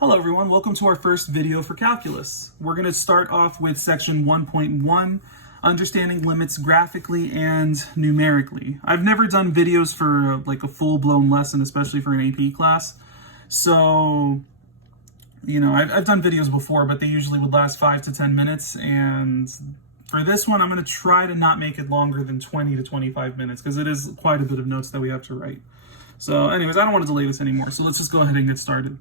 Hello everyone, welcome to our first video for calculus. We're going to start off with section 1.1, understanding limits graphically and numerically. I've never done videos for like a full-blown lesson, especially for an AP class. So, I've done videos before, but they usually would last 5 to 10 minutes. And for this one, I'm going to try to not make it longer than 20 to 25 minutes because it is quite a bit of notes that we have to write. So anyways, I don't want to delay this anymore. So let's just go ahead and get started.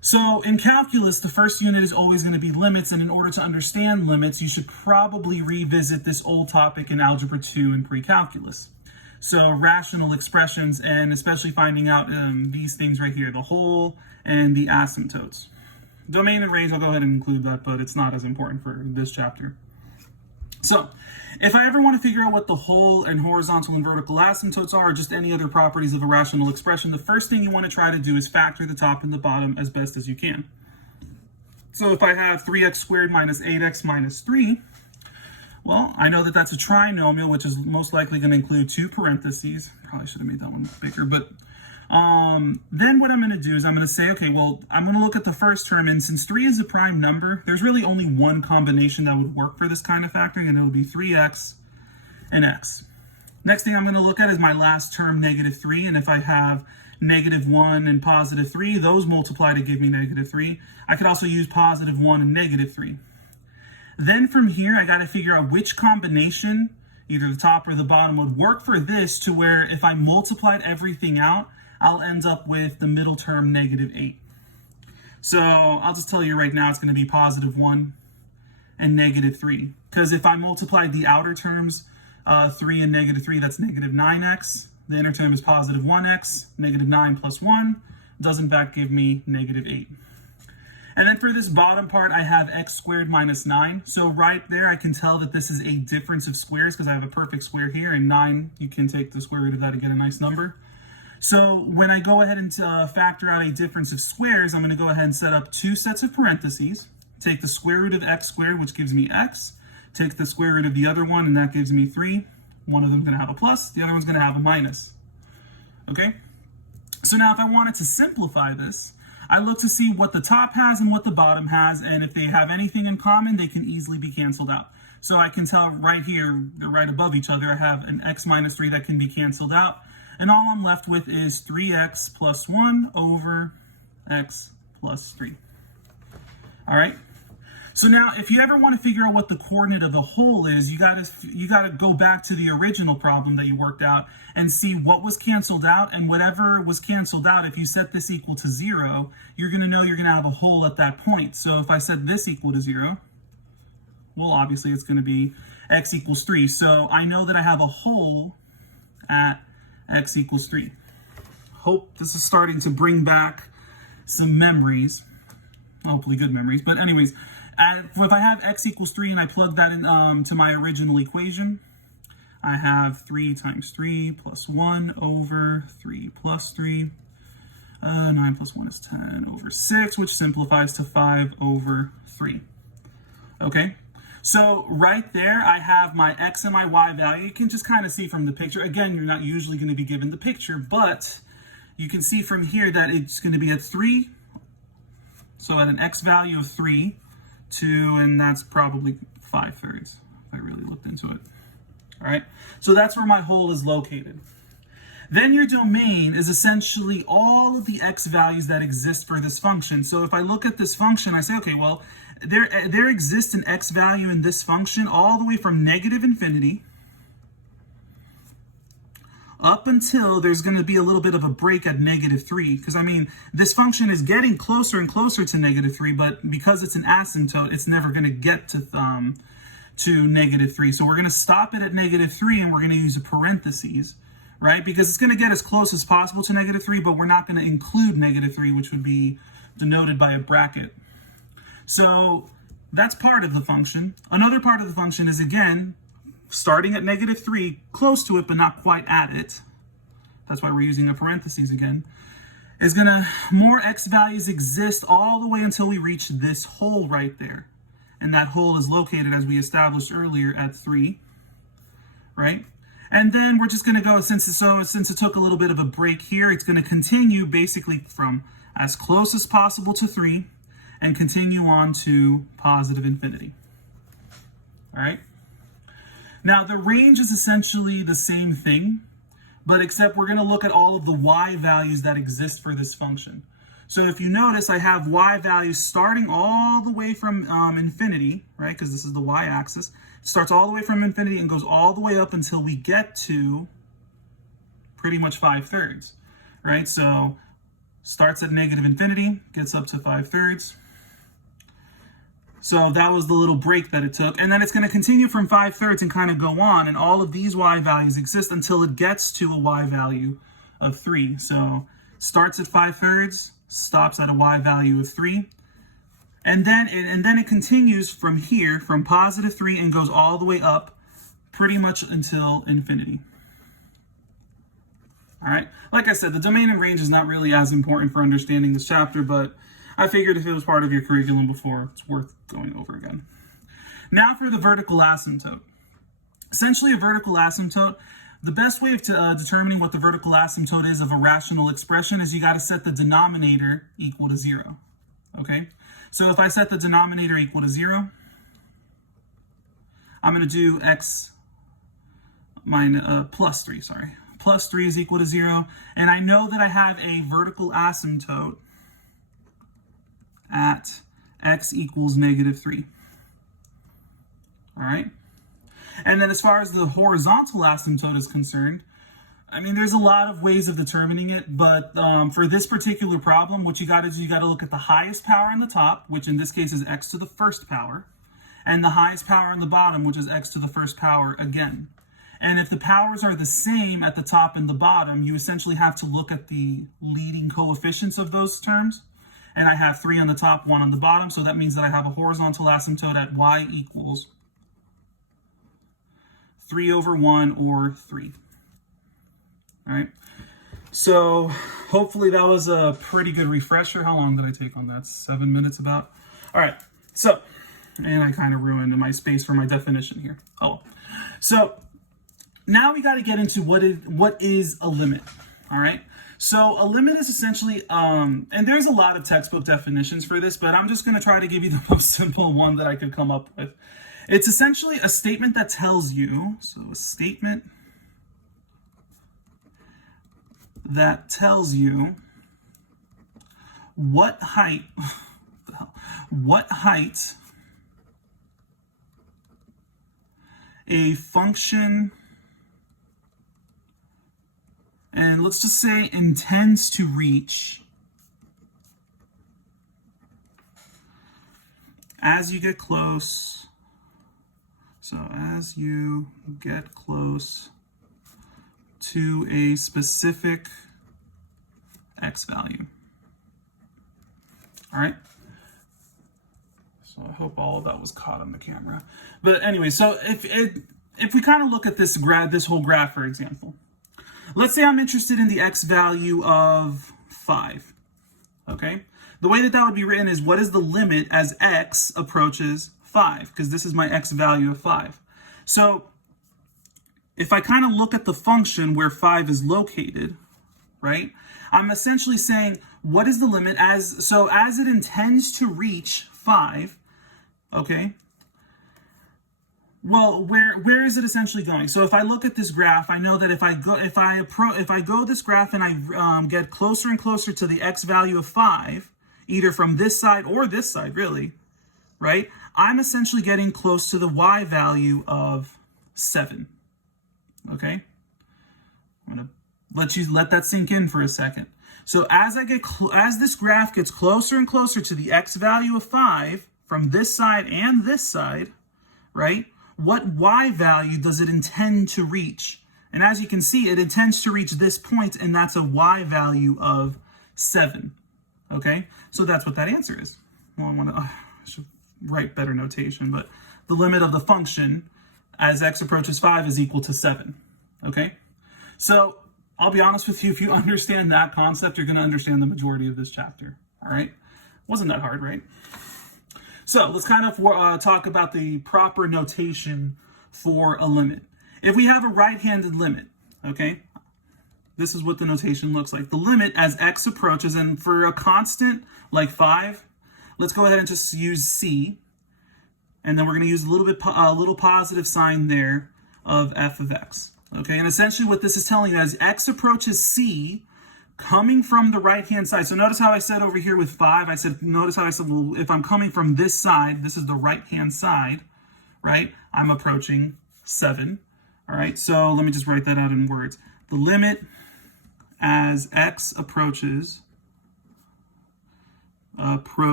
So in calculus, the first unit is always going to be limits, and in order to understand limits, you should probably revisit this old topic in Algebra 2 and pre-calculus. So rational expressions, and especially finding out these things right here, the whole and the asymptotes. Domain and range, I'll go ahead and include that, but it's not as important for this chapter. So if I ever want to figure out what the whole and horizontal and vertical asymptotes are, or just any other properties of a rational expression, the first thing you want to try to do is factor the top and the bottom as best as you can. So if I have 3x squared minus 8x minus 3, well, I know that that's a trinomial, which is most likely going to include two parentheses. Probably should have made that one bigger, but then what I'm going to do is I'm going to say, okay, well, I'm going to look at the first term, and since 3 is a prime number, there's really only one combination that would work for this kind of factoring, and it would be 3x and x. Next thing I'm going to look at is my last term, negative 3, and if I have negative 1 and positive 3, those multiply to give me negative 3. I could also use positive 1 and negative 3. Then from here, I got to figure out which combination, either the top or the bottom, would work for this to where if I multiplied everything out, I'll end up with the middle term, negative 8. So I'll just tell you right now, it's going to be positive 1 and negative 3. Because if I multiplied the outer terms, 3 and negative 3, that's negative 9x. The inner term is positive 1x. Negative 9 plus 1 does in fact give me negative 8. And then for this bottom part, I have x squared minus 9. So right there, I can tell that this is a difference of squares because I have a perfect square here. And 9, you can take the square root of that to get a nice number. So when I go ahead and factor out a difference of squares, I'm going to go ahead and set up two sets of parentheses. Take the square root of x squared, which gives me x. Take the square root of the other one, and that gives me 3. One of them is going to have a plus. The other one's going to have a minus. Okay? So now if I wanted to simplify this, I look to see what the top has and what the bottom has, and if they have anything in common, they can easily be canceled out. So I can tell right here, they're right above each other, I have an x minus 3 that can be canceled out. And all I'm left with is 3x plus 1 over x plus 3. All right? So now, if you ever want to figure out what the coordinate of the whole is, you gotta go back to the original problem that you worked out and see what was canceled out, and whatever was canceled out, if you set this equal to 0, you're going to know you're going to have a whole at that point. So if I set this equal to 0, well, obviously it's going to be x equals 3. So I know that I have a whole at x equals 3. Hope this is starting to bring back some memories, hopefully good memories. But anyways, if I have x equals 3 and I plug that in to my original equation, I have 3 times 3 plus 1 over 3 plus 3. 9 plus 1 is 10 over 6, which simplifies to 5 over 3. Okay? So right there, I have my x and my y value. You can just kind of see from the picture. Again, you're not usually going to be given the picture, but you can see from here that it's going to be at 3. So at an x value of 3, 2, and that's probably 5/3, if I really looked into it. All right, so that's where my whole is located. Then your domain is essentially all of the x values that exist for this function. So if I look at this function, I say, okay, well, there exists an x value in this function all the way from negative infinity up until there's going to be a little bit of a break at negative 3. Because, I mean, this function is getting closer and closer to negative 3, but because it's an asymptote, it's never going to get to negative 3. So we're going to stop it at negative 3, and we're going to use a parentheses, right? Because it's going to get as close as possible to negative 3, but we're not going to include negative 3, which would be denoted by a bracket. So that's part of the function. Another part of the function is, again, starting at negative 3, close to it, but not quite at it. That's why we're using a parentheses again. Is gonna, more x values exist all the way until we reach this hole right there. And that hole is located, as we established earlier, at 3, right? And then we're just gonna go, since it took a little bit of a break here, it's gonna continue basically from, as close as possible to 3 and continue on to positive infinity. All right? Now, the range is essentially the same thing, but except we're going to look at all of the y values that exist for this function. So if you notice, I have y values starting all the way from infinity, right? Because this is the y-axis. It starts all the way from infinity and goes all the way up until we get to pretty much 5/3, right? So starts at negative infinity, gets up to 5/3. So that was the little break that it took. And then it's going to continue from 5/3 and kind of go on. And all of these y values exist until it gets to a y value of 3. So starts at 5/3, stops at a y value of 3. And then it continues from here, from positive 3, and goes all the way up pretty much until infinity. All right. Like I said, the domain and range is not really as important for understanding this chapter, but I figured if it was part of your curriculum before, it's worth going over again. Now for the vertical asymptote. Essentially, a vertical asymptote, the best way of determining what the vertical asymptote is of a rational expression is you got to set the denominator equal to 0. Okay? So if I set the denominator equal to 0, I'm going to do x plus 3, sorry. Plus 3 is equal to 0. And I know that I have a vertical asymptote at x equals negative 3. All right? And then as far as the horizontal asymptote is concerned, I mean, there's a lot of ways of determining it, but for this particular problem, what you got to do, you got to look at the highest power on the top, which in this case is x to the first power, and the highest power on the bottom, which is x to the first power again. And if the powers are the same at the top and the bottom, you essentially have to look at the leading coefficients of those terms. And I have 3 on the top, 1 on the bottom, so that means that I have a horizontal asymptote at y equals 3/1 or 3. All right, so hopefully that was a pretty good refresher. How long did I take on that? 7 minutes about? All right, so, and I kind of ruined my space for my definition here. Oh, so now we got to get into what is a limit, all right? So a limit is essentially, and there's a lot of textbook definitions for this, but I'm just going to try to give you the most simple one that I could come up with. It's essentially a statement that tells you, so a statement that tells you what height a function, and let's just say intends to reach as you get close. So as you get close to a specific x value. All right. So I hope all of that was caught on the camera. But anyway, so if we kind of look at this whole graph, for example, let's say I'm interested in the x value of 5. Okay. The way that would be written is what is the limit as x approaches 5, because this is my x value of 5. So if I kind of look at the function where 5 is located, right, I'm essentially saying what is the limit as it intends to reach 5, okay, well, where is it essentially going? So if I look at this graph, I know that if I go this graph and I get closer and closer to the x value of 5, either from this side or this side, really, right, I'm essentially getting close to the y value of 7. Okay? I'm going to let that sink in for a second. So as this graph gets closer and closer to the x value of 5 from this side and this side, right, what y value does it intend to reach? And as you can see, it intends to reach this point, and that's a y value of 7. Okay? So that's what that answer is. Well, I should write better notation, but the limit of the function as x approaches 5 is equal to 7. Okay? So I'll be honest with you, if you understand that concept, you're going to understand the majority of this chapter. All right? Wasn't that hard, right? So let's kind of talk about the proper notation for a limit. If we have a right-handed limit, okay, this is what the notation looks like. The limit as x approaches, and for a constant like 5, let's go ahead and just use c, and then we're going to use a little positive sign there of f of x. Okay, and essentially what this is telling you, as x approaches c, coming from the right-hand side. So notice how I said over here with 5, notice how I said, well, if I'm coming from this side, this is the right-hand side, right? I'm approaching 7. All right, so let me just write that out in words. The limit as x approaches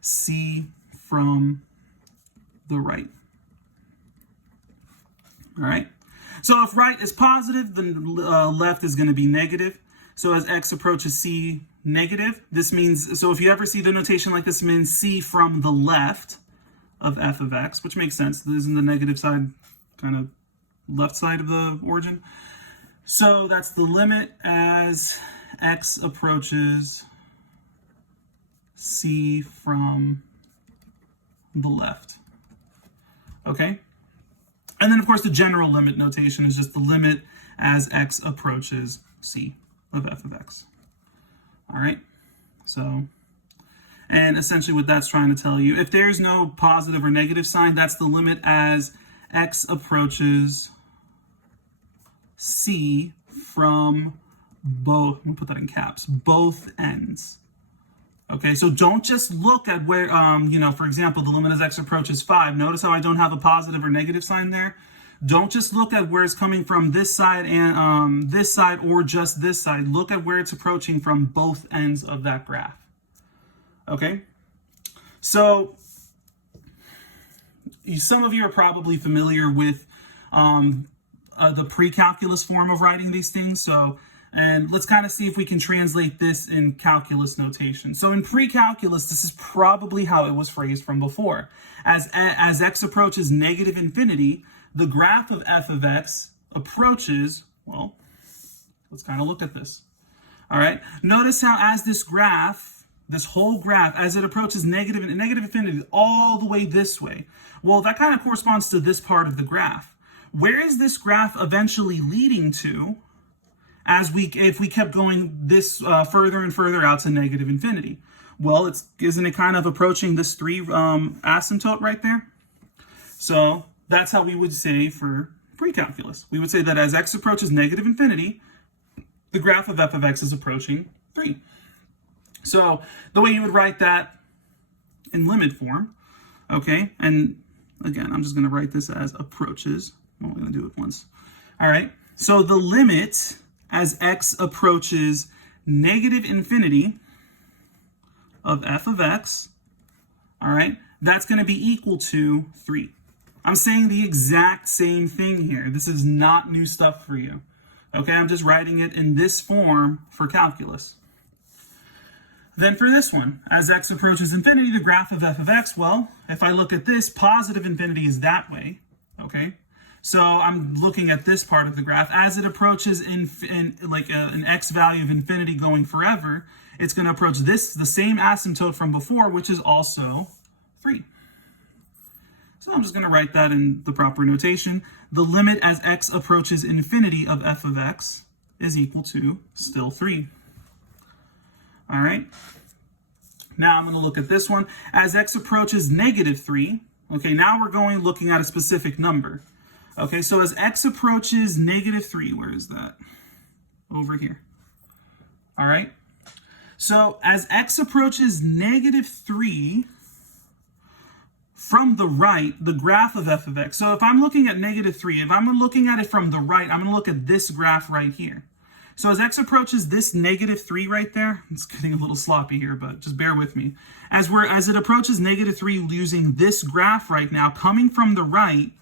c from the right. All right. So if right is positive, then left is going to be negative. So as x approaches c negative, this means, so if you ever see the notation like this, it means c from the left of f of x, which makes sense. This is in the negative side, kind of left side of the origin. So that's the limit as x approaches c from the left. Okay? And then, of course, the general limit notation is just the limit as x approaches c of f of x. All right? So, and essentially what that's trying to tell you, if there's no positive or negative sign, that's the limit as x approaches c from both, I'm going to put that in caps, both ends. Okay, so don't just look at where, for example, the limit as x approaches 5. Notice how I don't have a positive or negative sign there? Don't just look at where it's coming from this side and this side or just this side. Look at where it's approaching from both ends of that graph. Okay, so some of you are probably familiar with the pre-calculus form of writing these things. And let's kind of see if we can translate this in calculus notation. So in pre-calculus, this is probably how it was phrased from before. As x approaches negative infinity, the graph of f of x approaches, well, let's kind of look at this. All right, notice how as this graph, this whole graph, as it approaches negative infinity all the way this way, well, that kind of corresponds to this part of the graph. Where is this graph eventually leading to if we kept going this further and further out to negative infinity? Well, isn't it kind of approaching this 3 asymptote right there? So that's how we would say for pre-calculus. We would say that as x approaches negative infinity, the graph of f of x is approaching 3. So the way you would write that in limit form, okay, and again, I'm just going to write this as approaches. I'm only going to do it once. All right, so the limit as x approaches negative infinity of f of x, all right, that's going to be equal to 3. I'm saying the exact same thing here. This is not new stuff for you. Okay, I'm just writing it in this form for calculus. Then for this one, as x approaches infinity, the graph of f of x, well, if I look at this, positive infinity is that way, okay? So I'm looking at this part of the graph. As it approaches an x value of infinity going forever, it's going to approach the same asymptote from before, which is also 3. So I'm just going to write that in the proper notation. The limit as x approaches infinity of f of x is equal to still 3. All right. Now I'm going to look at this one. As x approaches negative 3, okay, now we're looking at a specific number. Okay, so as x approaches negative 3, where is that? Over here. All right. So as x approaches negative 3, from the right, the graph of f of x. So if I'm looking at negative 3, if I'm looking at it from the right, I'm going to look at this graph right here. So as x approaches this negative 3 right there, it's getting a little sloppy here, but just bear with me. As it approaches negative 3 using this graph right now, coming from the right,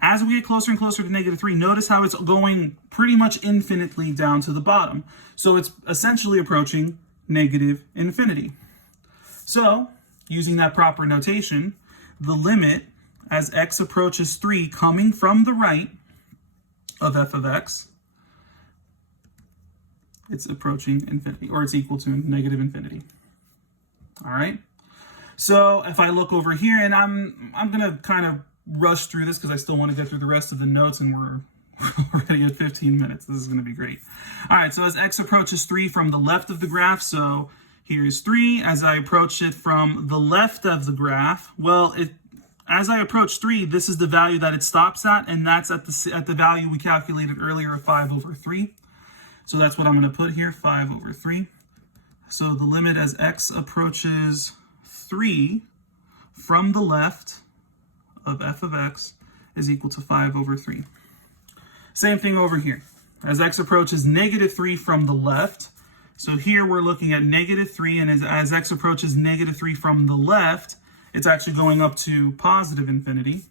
as we get closer and closer to negative 3, notice how it's going pretty much infinitely down to the bottom. So it's essentially approaching negative infinity. So, using that proper notation, the limit as x approaches 3 coming from the right of f of x, it's approaching infinity, or it's equal to negative infinity. All right. So if I look over here, and I'm going to kind of rush through this because I still want to get through the rest of the notes, and we're already at 15 minutes. This is going to be great. All right, so as x approaches 3 from the left of the graph, so here's 3. As I approach it from the left of the graph, well, as I approach 3, this is the value that it stops at, and that's at the value we calculated earlier of 5 over 3. So that's what I'm going to put here, 5 over 3. So the limit as x approaches 3 from the left of f of x is equal to 5 over 3. Same thing over here. As x approaches negative 3 from the left, so here we're looking at negative 3, and as x approaches negative 3 from the left, it's actually going up to positive infinity.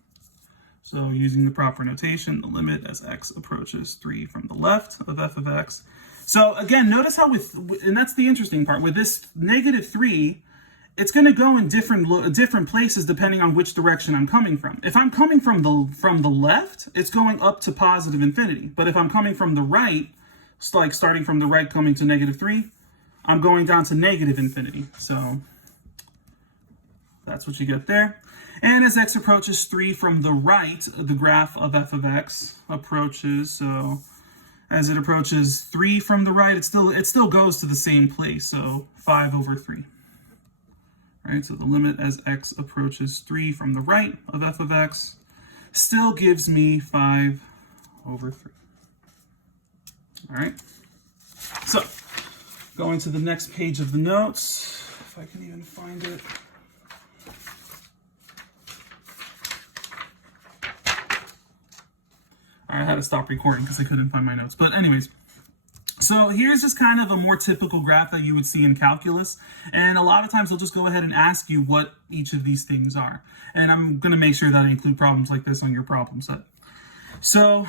So using the proper notation, the limit as x approaches 3 from the left of f of x. So again, notice how and that's the interesting part, with this negative 3, it's going to go in different places depending on which direction I'm coming from. If I'm coming from the left, it's going up to positive infinity. But if I'm coming from the right, it's like starting from the right coming to negative 3, I'm going down to negative infinity. So that's what you get there. And as x approaches 3 from the right, the graph of f of x approaches, so as it approaches 3 from the right, it still goes to the same place, so 5 over 3. Right, so the limit as x approaches 3 from the right of f of x still gives me 5 over 3. All right, so going to the next page of the notes, if I can even find it. I had to stop recording because I couldn't find my notes. But anyways, so here's just kind of a more typical graph that you would see in calculus. And a lot of times they'll just go ahead and ask you what each of these things are. And I'm going to make sure that I include problems like this on your problem set. So,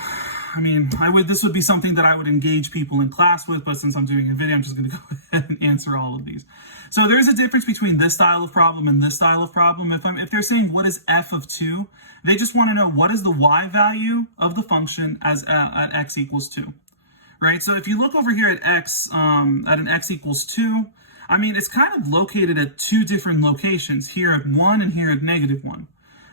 I mean, this would be something that I would engage people in class with, but since I'm doing a video, I'm just going to go ahead and answer all of these. So there's a difference between this style of problem and this style of problem. If they're saying what is f of 2, they just want to know what is the y value of the function at x equals 2. Right? So if you look over here at x, at an x equals 2, I mean, it's kind of located at two different locations, here at 1 and here at negative 1.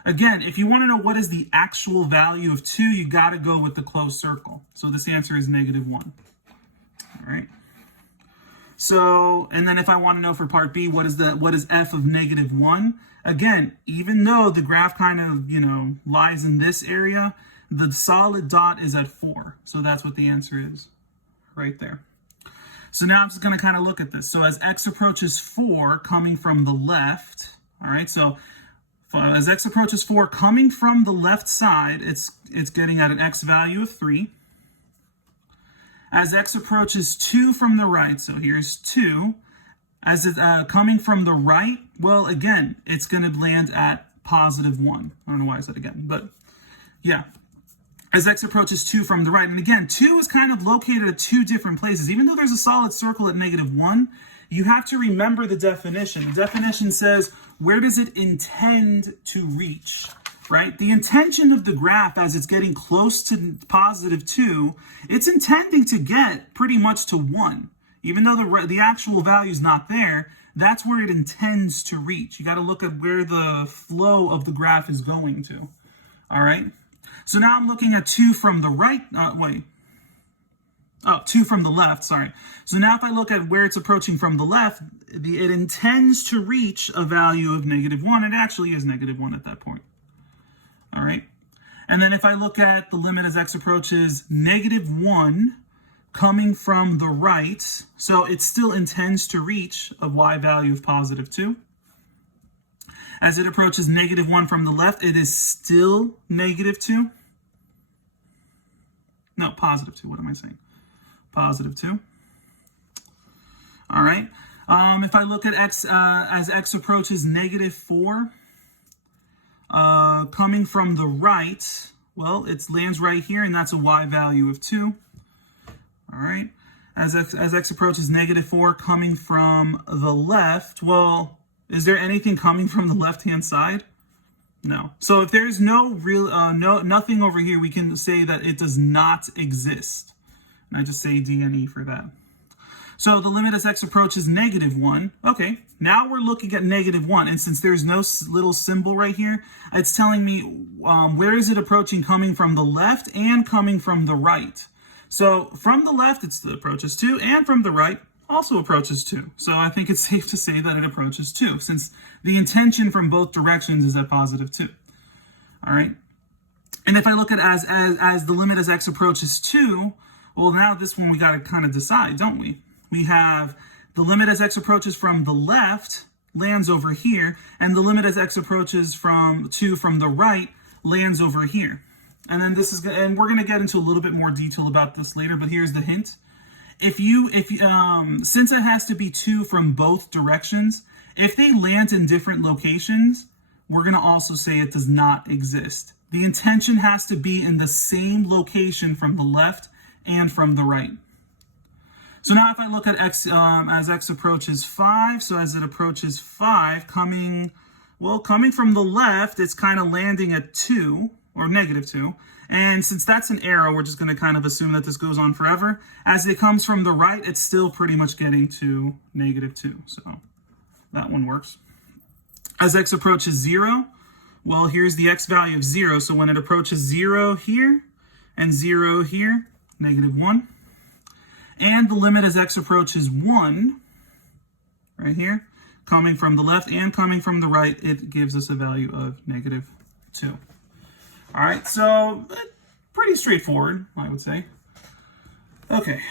Again, if you want to know what is the actual value of 2, you got to go with the closed circle. So this answer is negative 1. All right. So, and then if I want to know for part B, what is f of negative 1? Again, even though the graph kind of, lies in this area, the solid dot is at 4. So that's what the answer is right there. So now I'm just going to kind of look at this. So as x approaches 4 coming from the left, all right, so as x approaches 4 coming from the left side, it's getting at an x value of 3. As x approaches 2 from the right, so here's 2. As it coming from the right, well, again, it's going to land at positive 1. I don't know why I said again, but yeah. As x approaches 2 from the right, and again, 2 is kind of located at two different places. Even though there's a solid circle at negative 1, you have to remember the definition. The definition says, where does it intend to reach, right? The intention of the graph as it's getting close to positive 2, it's intending to get pretty much to 1. Even though the actual value is not there, that's where it intends to reach. You got to look at where the flow of the graph is going to, all right? So now I'm looking at 2 from the right, 2 from the left, sorry. So now if I look at where it's approaching from the left, it intends to reach a value of negative 1. It actually is negative 1 at that point. All right. And then if I look at the limit as x approaches negative 1 coming from the right, so it still intends to reach a y value of positive 2. As it approaches negative 1 from the left, it is still negative 2. No, positive 2. What am I saying? Positive 2. All right. If I look at x as x approaches negative 4, coming from the right, well, it lands right here, and that's a y value of 2. All right. As x approaches negative 4, coming from the left, well, is there anything coming from the left-hand side? No. So if there's nothing over here, we can say that it does not exist. And I just say D and E for that. So the limit as x approaches -1. Okay, now we're looking at -1. And since there's no little symbol right here, it's telling me where is it approaching, coming from the left and coming from the right. So from the left, it approaches 2, and from the right, also approaches 2. So I think it's safe to say that it approaches 2, since the intention from both directions is at +2. All right. And if I look at as the limit as x approaches 2, well, now this one we got to kind of decide, don't we? We have the limit as x approaches from the left lands over here, and the limit as x approaches from 2 from the right lands over here. And then and we're going to get into a little bit more detail about this later, but here's the hint. Since it has to be 2 from both directions, if they land in different locations, we're going to also say it does not exist. The intention has to be in the same location from the left and from the right. So now if I look at x as x approaches 5, so as it approaches 5, coming from the left, it's kind of landing at 2, or -2. And since that's an arrow, we're just going to kind of assume that this goes on forever. As it comes from the right, it's still pretty much getting to -2. So that one works. As x approaches 0, well, here's the x value of 0. So when it approaches 0 here and 0 here, -1. And the limit as x approaches 1, right here, coming from the left and coming from the right, it gives us a value of -2. All right, so pretty straightforward, I would say. Okay,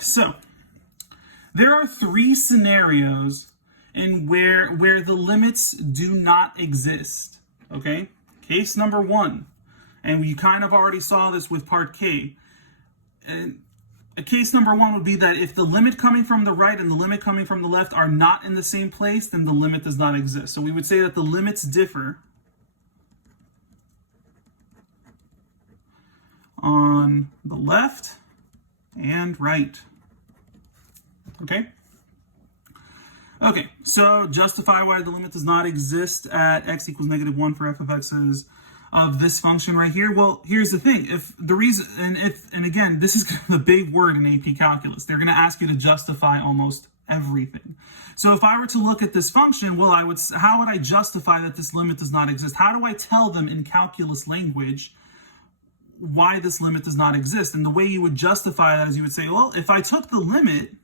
so there are 3 scenarios in where the limits do not exist, okay? Case number 1, and we kind of already saw this with part K. And case number 1 would be that if the limit coming from the right and the limit coming from the left are not in the same place, then the limit does not exist. So we would say that the limits differ on the left and right. Okay? Okay, so justify why the limit does not exist at x equals -1 for f of x's of this function right here. Well, here's the thing. If the reason, and again, this is the big word in AP Calculus. They're going to ask you to justify almost everything. So if I were to look at this function, well, how would I justify that this limit does not exist? How do I tell them in calculus language why this limit does not exist? And the way you would justify that is you would say, well, if I took the limit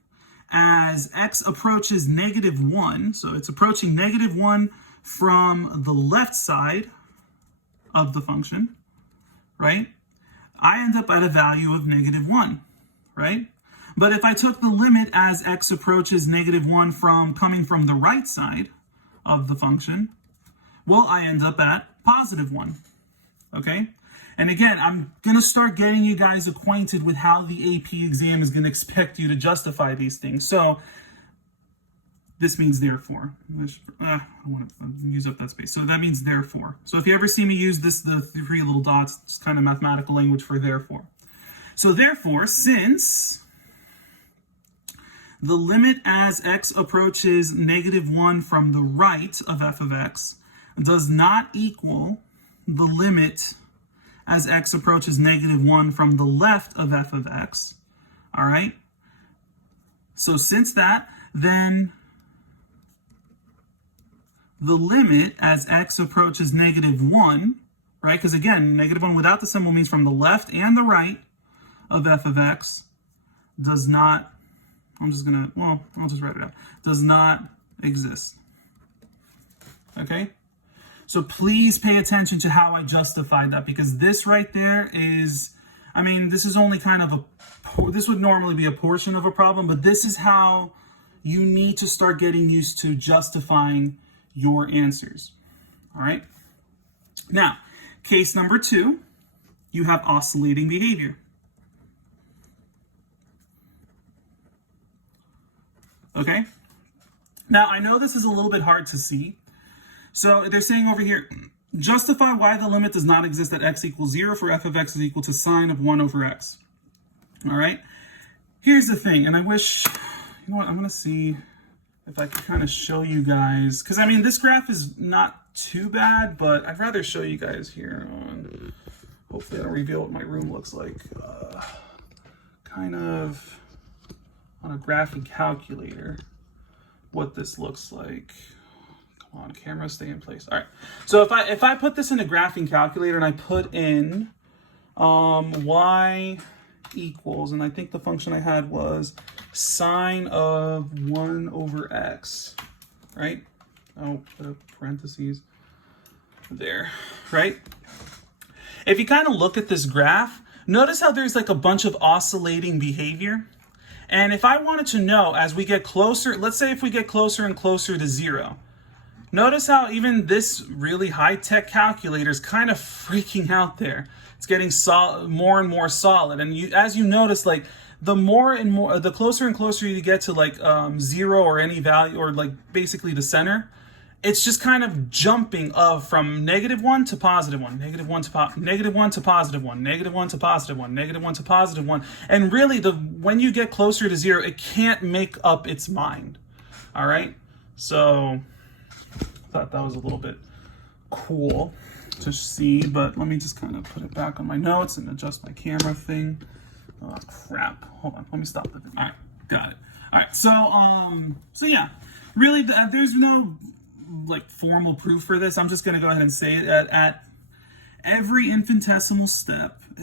as x approaches -1, so it's approaching -1 from the left side of the function, right? I end up at a value of -1, right? But if I took the limit as x approaches -1 coming from the right side of the function, well, I end up at +1, okay? And again, I'm going to start getting you guys acquainted with how the AP exam is going to expect you to justify these things. So this means therefore. I don't want to use up that space. So that means therefore. So if you ever see me use the 3 little dots, it's kind of mathematical language for therefore. So therefore, since the limit as x approaches -1 from the right of f of x does not equal the limit as x approaches -1 from the left of f of x, all right? So since that, then the limit as x approaches -1, right? Because again, -1 without the symbol means from the left and the right of f of x does not, I'll just write it out, does not exist, okay? So please pay attention to how I justified that, because this right there is, I mean, this is only kind of this would normally be a portion of a problem, but this is how you need to start getting used to justifying your answers. All right. Now, case number 2, you have oscillating behavior. Okay. Now, I know this is a little bit hard to see. So they're saying over here, justify why the limit does not exist at x equals 0 for f of x is equal to sine of 1 over x. All right. Here's the thing, and I wish, you know what, I'm going to see if I can kind of show you guys, because I mean, this graph is not too bad, but I'd rather show you guys here on, hopefully I don't reveal what my room looks like, kind of on a graphing calculator what this looks like. Come on, camera, stay in place. All right. So if I put this in a graphing calculator and I put in y equals, and I think the function I had was sine of 1 over x, right? Oh, the parentheses there, right? If you kind of look at this graph, notice how there's like a bunch of oscillating behavior. And if I wanted to know as we get closer, let's say if we get closer and closer to 0, notice how even this really high-tech calculator is kind of freaking out there. It's getting more and more solid. And as you notice, like the more and more, the closer and closer you get to like 0 or any value, or like basically the center, it's just kind of jumping from -1 to +1, -1 to -1 to +1, -1 to +1, -1 to +1. And really, when you get closer to 0, it can't make up its mind. All right? So I thought that was a little bit cool to see, but let me just kind of put it back on my notes and adjust my camera thing. Oh, crap. Hold on. Let me stop the video. All right. Got it. All right. So yeah, really, there's no like formal proof for this. I'm just going to go ahead and say it at every infinitesimal step, I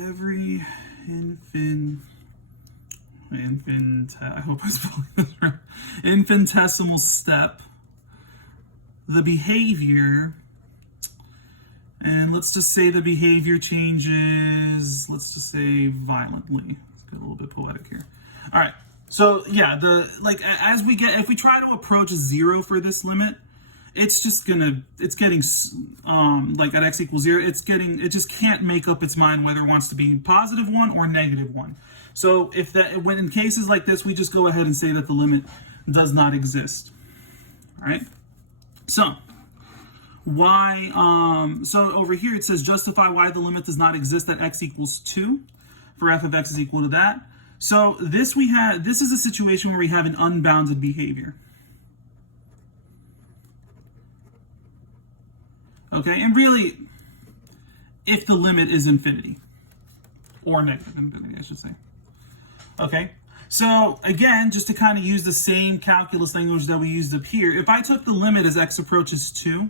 hope I spelled this right. Infinitesimal step, the behavior, and let's just say the behavior changes, let's just say violently. Let's get a little bit poetic here. All right. So yeah, if we try to approach 0 for this limit, it's getting like at x equals 0, it just can't make up its mind whether it wants to be +1 or -1. So when in cases like this, we just go ahead and say that the limit does not exist. All right. So so over here it says justify why the limit does not exist at x equals 2 for f of x is equal to that. So this is a situation where we have an unbounded behavior. Okay, and really, if the limit is infinity, or negative infinity, I should say. Okay, so again, just to kind of use the same calculus language that we used up here, if I took the limit as x approaches 2,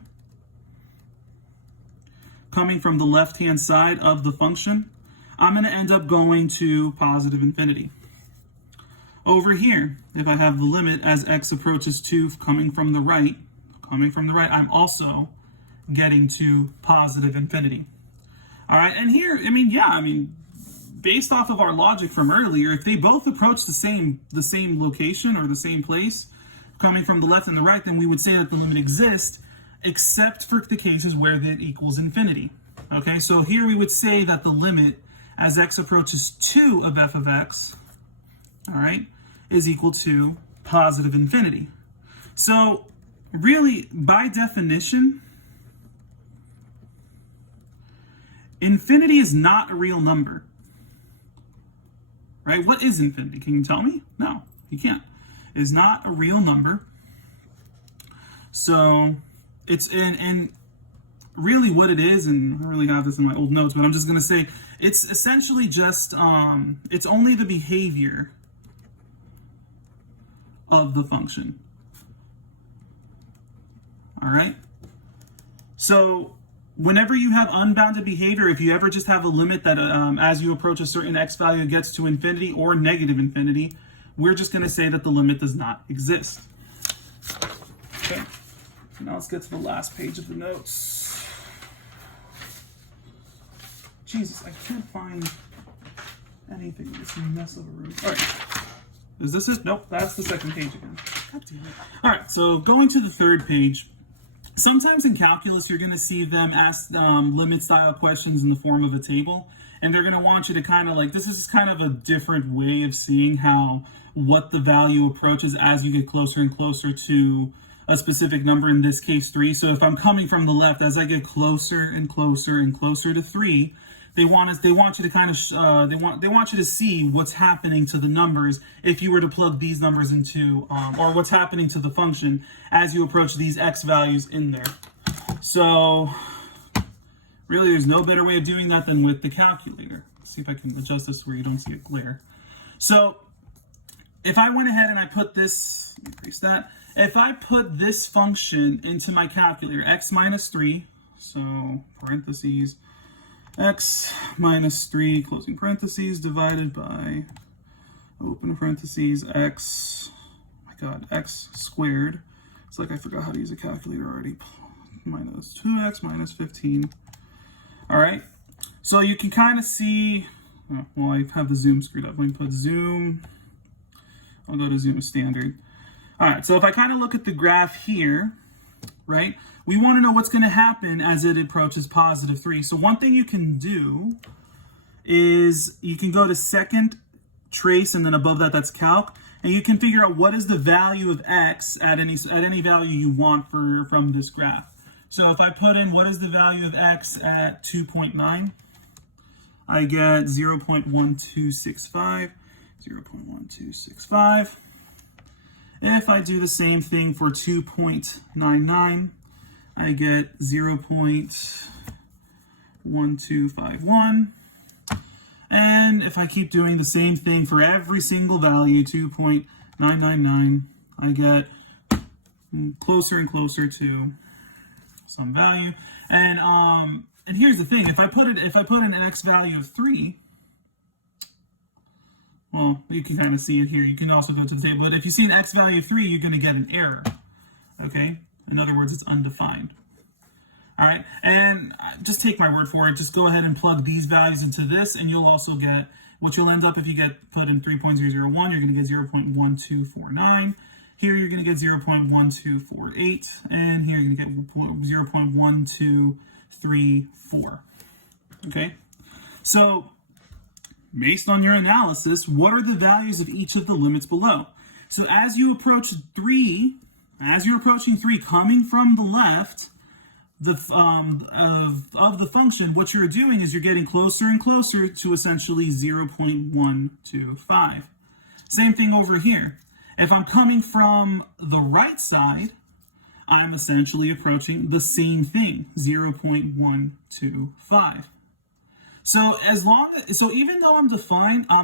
coming from the left-hand side of the function, I'm going to end up going to positive infinity. Over here, if I have the limit as x approaches 2 coming from the right, I'm also getting to positive infinity. All right, and here, based off of our logic from earlier, if they both approach the same location or the same place, coming from the left and the right, then we would say that the limit exists, except for the cases where it equals infinity. Okay, so here we would say that the limit as x approaches 2 of f of x, all right, is equal to positive infinity. So really, by definition, infinity is not a real number, right? What is infinity? Can you tell me? No, you can't. It's not a real number. So it's and really what it is, and I don't really have this in my old notes, but I'm just going to say it's essentially just, it's only the behavior of the function. All right? So whenever you have unbounded behavior, if you ever just have a limit that as you approach a certain x value, it gets to infinity or negative infinity, we're just going to say that the limit does not exist. Okay, so now let's get to the last page of the notes. Jesus, I can't find anything in this mess of a room. All right, is this it? Nope, that's the second page again. God damn it. All right, so going to the third page. Sometimes in calculus, you're going to see them ask limit-style questions in the form of a table, and they're going to want you to kind of this is just kind of a different way of seeing what the value approaches as you get closer and closer to a specific number, in this case 3. So if I'm coming from the left, as I get closer and closer and closer to 3, they want you to kind of they want you to see what's happening to the numbers if you were to plug these numbers into or what's happening to the function as you approach these x values in there. So really, there's no better way of doing that than with the calculator. Let's see if I can adjust this where you don't see a glare. So if I went ahead and I put this, increase that, if I put this function into my calculator, x minus 3, so parentheses, x minus 3, closing parentheses, divided by, open parentheses, x, oh my god, x squared. It's like I forgot how to use a calculator already. Minus 2x minus 15. All right, so you can kind of see, oh, well, I have the zoom screwed up. Let me put zoom. I'll go to zoom standard. All right, so if I kind of look at the graph here, right, we want to know what's going to happen as it approaches positive 3. So one thing you can do is you can go to second trace, and then above that, that's calc, and you can figure out what is the value of x at any value you want from this graph. So if I put in what is the value of x at 2.9, I get 0.1265. 0.1265. If I do the same thing for 2.99, I get 0.1251. And if I keep doing the same thing for every single value, 2.999, I get closer and closer to some value. And here's the thing: if I put in an x value of 3, well, you can kind of see it here. You can also go to the table. But if you see an x value of 3, you're going to get an error. Okay? In other words, it's undefined. All right? And just take my word for it. Just go ahead and plug these values into this, and you'll also get what you'll end up if you put in 3.001, you're going to get 0.1249. Here, you're going to get 0.1248. And here, you're going to get 0.1234. Okay? So, based on your analysis, what are the values of each of the limits below? So as you approach 3, as you're approaching 3 coming from the left of the function, what you're doing is you're getting closer and closer to essentially 0.125. Same thing over here. If I'm coming from the right side, I'm essentially approaching the same thing, 0.125. So even though I'm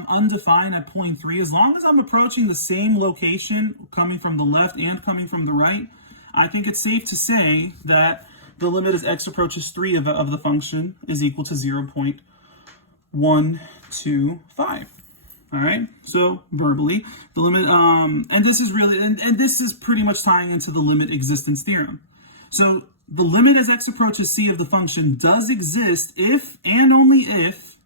undefined at point 3, as long as I'm approaching the same location coming from the left and coming from the right, I think it's safe to say that the limit as x approaches 3 of the function is equal to 0.125. All right, so verbally, the limit, and this is really, and this is pretty much tying into the limit existence theorem. So the limit as x approaches c of the function does exist if and only if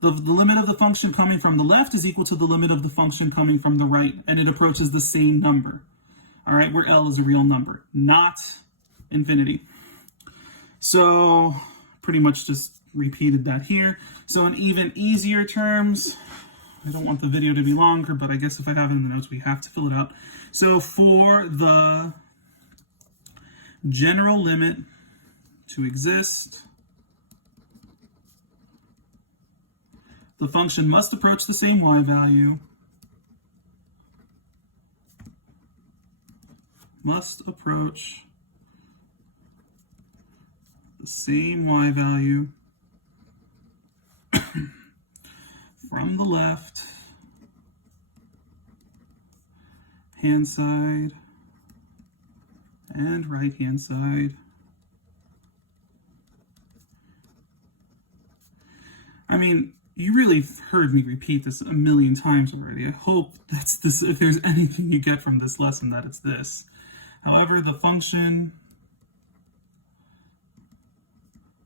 the limit of the function coming from the left is equal to the limit of the function coming from the right, and it approaches the same number. All right, where L is a real number, not infinity. So pretty much just repeated that here. So in even easier terms, I don't want the video to be longer, but I guess if I have it in the notes, we have to fill it out. So for the general limit to exist, the function must approach the same y value, must approach the same y value from the left hand side and right hand side. I mean, you really heard me repeat this a million times already. I hope that's this, if there's anything you get from this lesson, that it's this. However, the function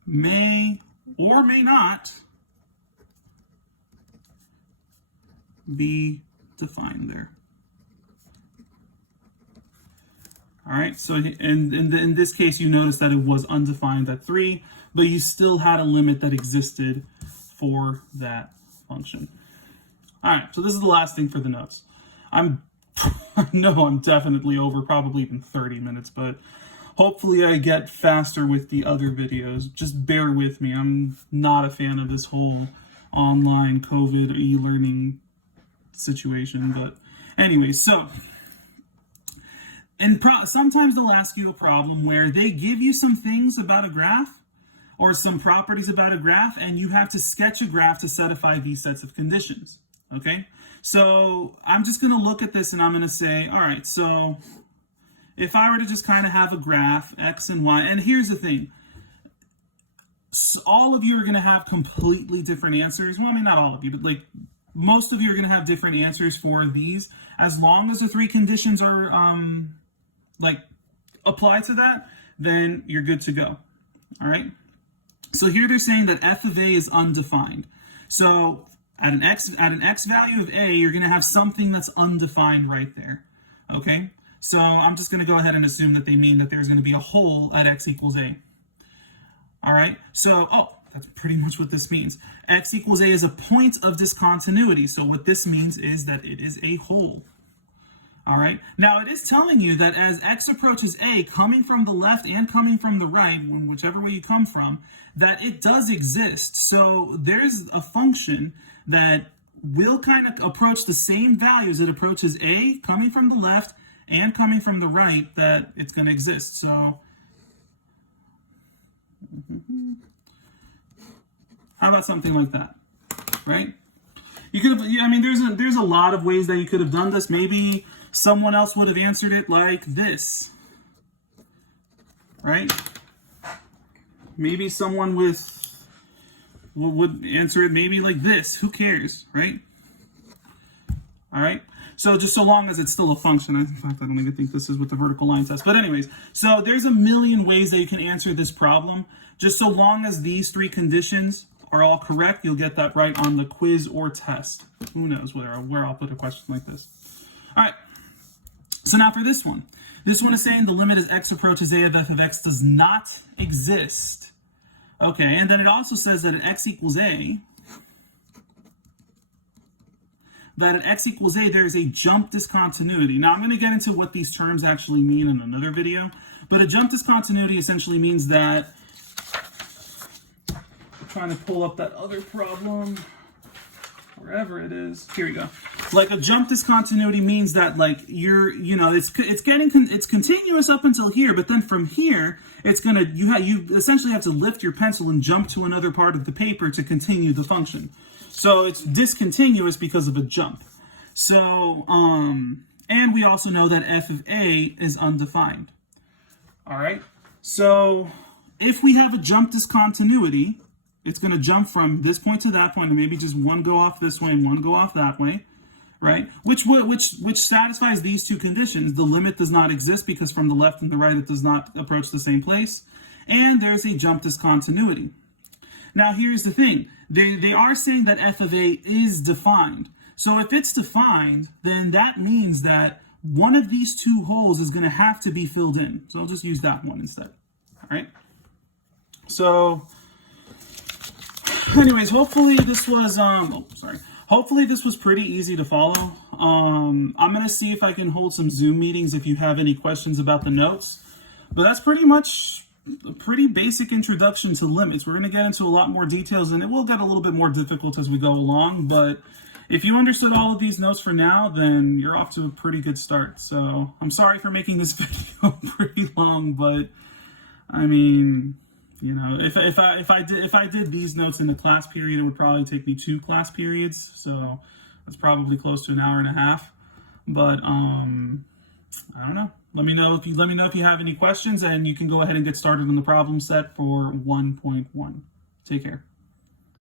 may or may not be defined there. All right, so in this case, you notice that it was undefined at 3, but you still had a limit that existed for that function. All right, so this is the last thing for the notes. I know I'm definitely over, probably even 30 minutes, but hopefully I get faster with the other videos. Just bear with me. I'm not a fan of this whole online COVID e-learning situation, but anyway, so and sometimes they'll ask you a problem where they give you some things about a graph or some properties about a graph, and you have to sketch a graph to satisfy these sets of conditions. okay? So I'm just going to look at this and I'm going to say, all right, so if I were to just kind of have a graph, x and y, and here's the thing. So all of you are going to have completely different answers. Well, I mean, not all of you, but like most of you are going to have different answers for these. As long as the three conditions are like apply to that, then you're good to go. All right. So here they're saying that f of a is undefined. So at an x value of a, you're going to have something that's undefined right there. Okay. So I'm just going to go ahead and assume that they mean that there's going to be a hole at x equals a. All right. So, that's pretty much what this means. X equals a is a point of discontinuity. So what this means is that it is a hole. All right. Now it is telling you that as x approaches a, coming from the left and coming from the right, whichever way you come from, that it does exist. So there's a function that will kind of approach the same values. It approaches a coming from the left and coming from the right, that it's going to exist. So how about something like that, right? You could have, I mean, there's a lot of ways that you could have done this. Maybe someone else would have answered it like this, right? Maybe someone would answer it maybe like this. Who cares, right? All right. So just so long as it's still a function. In fact, I don't even think this is with the vertical line test. But anyways, so there's a million ways that you can answer this problem. Just so long as these three conditions are all correct, you'll get that right on the quiz or test. Who knows where I'll put a question like this. All right. So now for this one. This one is saying the limit as x approaches a of f of x does not exist. Okay, and then it also says that at x equals a, there is a jump discontinuity. Now I'm going to get into what these terms actually mean in another video, but a jump discontinuity essentially means that, I'm trying to pull up that other problem, wherever it is. Here we go. Like a jump discontinuity means that like it's continuous up until here, but then from here it's gonna you essentially have to lift your pencil and jump to another part of the paper to continue the function. So it's discontinuous because of a jump. So and we also know that f of a is undefined. All right. So if we have a jump discontinuity, it's going to jump from this point to that point, and maybe just one go off this way and one go off that way, right? Which satisfies these two conditions. The limit does not exist because from the left and the right it does not approach the same place, and there's a jump discontinuity. Now here's the thing. They are saying that f of a is defined. So if it's defined, then that means that one of these two holes is going to have to be filled in. So I'll just use that one instead. All right. So anyways, hopefully this was hopefully this was pretty easy to follow. I'm going to see if I can hold some Zoom meetings if you have any questions about the notes. But that's pretty much a pretty basic introduction to limits. We're going to get into a lot more details, and it will get a little bit more difficult as we go along. But if you understood all of these notes for now, then you're off to a pretty good start. So I'm sorry for making this video pretty long, but I mean, you know, if I did these notes in the class period, it would probably take me 2 class periods. So that's probably close to an hour and a half. But I don't know. Let me know if you have any questions, and you can go ahead and get started on the problem set for 1.1. Take care.